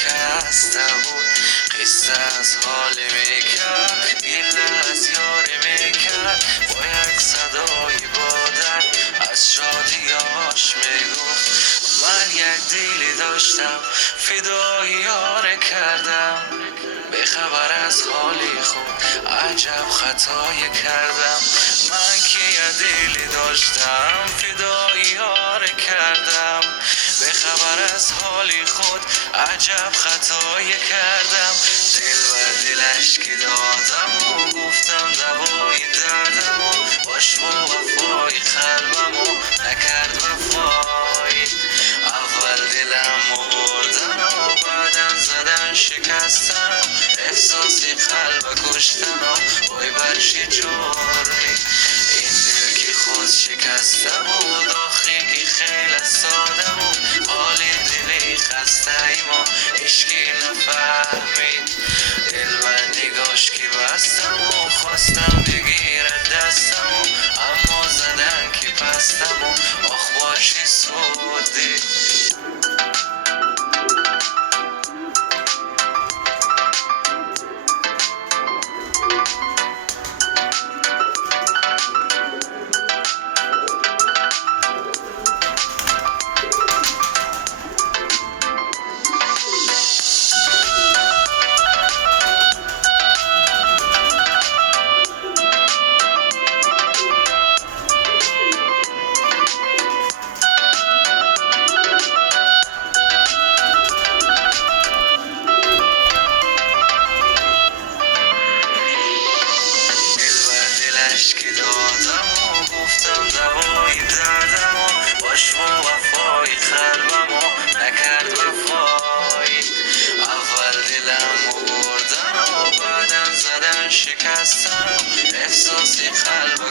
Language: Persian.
شکسته بود. قصه از حالی میکرد، گله از یاری میکرد، با یک صدای بادر از شادیاش میگفت من یک دیلی داشتم فدای یار کردم. به خبر از حالی خود عجب خطایی کردم. من که یک دیلی داشتم فدای یار کردم. به خبر از حالی خود عجب خطایی کردم. دل و دلش که دادم و گفتم دوای دردم و باش با وفای قلبم و نکرد وفای. اول دلم و بردن و بعدم زدن شکستن، احساسی قلب کشتن و وای برشی جوری. این دل که خود شکسته بود آخی که خیلی ساده بود. حالی دلی خسته ایم و عشقی نفهمید. دل و نگاش که بستم و خواستم بگیرد دستم و اما زدن که پستم و آخ باشی سودی. که دادم و گفتم دوای دردم و باش با وفای قلبم و نکرد وفای. اول دلم و بردن و بعدم زدن شکستم، احساسی قلب